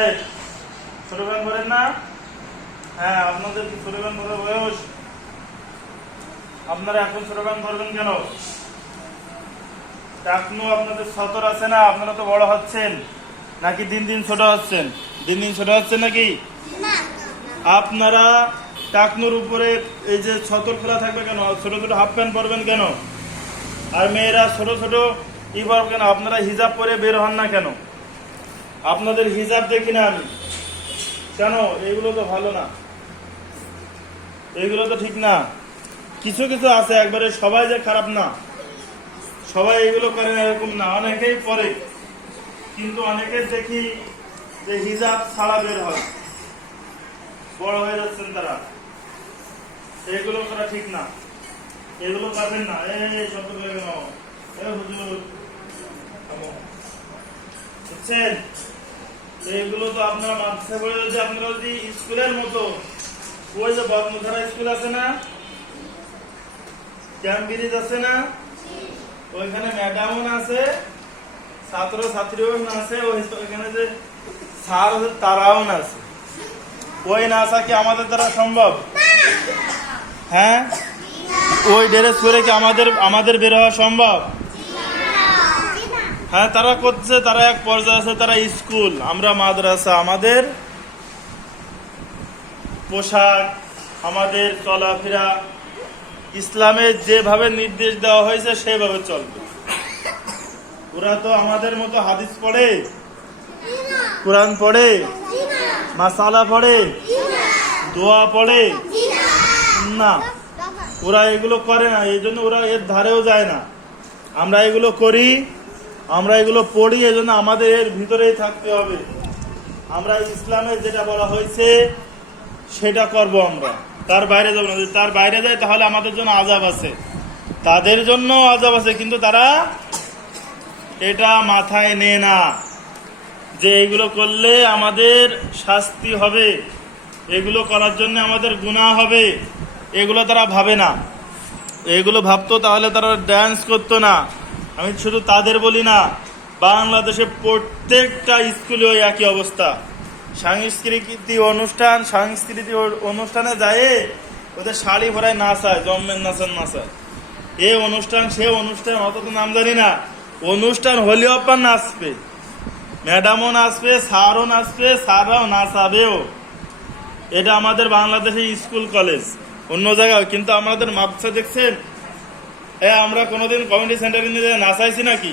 সাহেব ছোট গান করেন না? হ্যাঁ, আপনাদের কি ছোট গান করার বয়স? আপনারা এখন ছোট গান করবেন কেন? টাকনু আপনাদের সতর আছে না? আপনারা তো বড় হচ্ছেন নাকি দিন দিন ছোট হচ্ছেন? দিন দিন ছোট হচ্ছেন নাকি? আপনারা টাকনুর উপরে এই যে সতর খোলা থাকবে কেন? ছোট ছোট হাফ প্যান্ট পরবেন কেন? আর মেয়েরা ছোট ছোট ই পরবেন কেন? আপনারা হিজাব পরে বের হন না কেন? আপনাদের হিজাব দেখি না আমি কেন? এইগুলো তো ভালো না, এইগুলো তো ঠিক না। কিছু কিছু আছে, একবারে সবাই যে খারাপ না, সবাই এগুলো করে না এরকম না, অনেকেই পরে, কিন্তু অনেকে দেখি যে হিজাব ছাড়া বের হয়, বড় হয়ে যাচ্ছেন তারা। এগুলো করা ঠিক না, এগুলো পাবেন না। এই শব্দ কেন? হুজুর বুঝছেন? এইগুলো তো আপনার মাদ্রাসা পড়ে, যদি আপনারা যদি স্কুলের মতো ওই যে বদমুখারা স্কুল আছে না, ক্যাম্প ব্রিজ আছে না, ওইখানে ম্যাডামও আছে, ছাত্র ছাত্রীও আছে, ওইখানে যে স্যার আছে তারাও আছে, ওই না আসা কি আমাদের দ্বারা সম্ভব? হ্যাঁ, ওই ড্রেস পরে কি আমাদের বের হওয়া সম্ভব? হ্যাঁ, তারা করছে, তারা এক পর্যায়ে আছে, তারা স্কুল, আমরা মাদ্রাসা। আমাদের পোশাক, আমাদের চলাফেরা ইসলামের যেভাবে নির্দেশ দেওয়া হয়েছে সেভাবে চলবে। ওরা তো আমাদের মতো হাদিস পড়ে, কোরআন পড়ে, মাসালা পড়ে, দোয়া পড়ে না, ওরা এগুলো করে না, এই জন্য ওরা এর ধারেও যায় না। আমরা এগুলো করি, আমরা এগুলো পড়ি, এই জন্য আমাদের এর ভিতরেই থাকতে হবে। আমরা ইসলামের যেটা বলা হয়েছে সেটা করব, আমরা তার বাইরে যাবো না। যদি তার বাইরে যায় তাহলে আমাদের জন্য আযাব আছে, তাদের জন্য আযাব আছে, কিন্তু তারা এটা মাথায় নেয় না যে এইগুলো করলে আমাদের শাস্তি হবে, এগুলো করার জন্য আমাদের গুনাহ হবে, এগুলো তারা ভাবে না। এগুলো ভাবতো তাহলে তারা ড্যান্স করতো না। আমি শুধু তাদের বলি না, বাংলাদেশে প্রত্যেকটা স্কুলে ওই একই অবস্থা। সাংস্কৃতিক অনুষ্ঠানে যায় ওদের শাড়ি ভরায় নাচায়, জম্মের নাচায়, এ অনুষ্ঠান সে অনুষ্ঠান, অত তো নাম জানি না। অনুষ্ঠান হলেও আপনার নাচবে, ম্যাডামও নাচবে, স্যারও নাচবে, স্যাররাও নাচাবেও। এটা আমাদের বাংলাদেশে স্কুল কলেজ, অন্য জায়গায়। কিন্তু আমাদের মাদ্রাসা দেখছেন, আমরা কোনোদিন কমিউনিটি সেন্টারে নিয়ে নাচাইছি নাকি?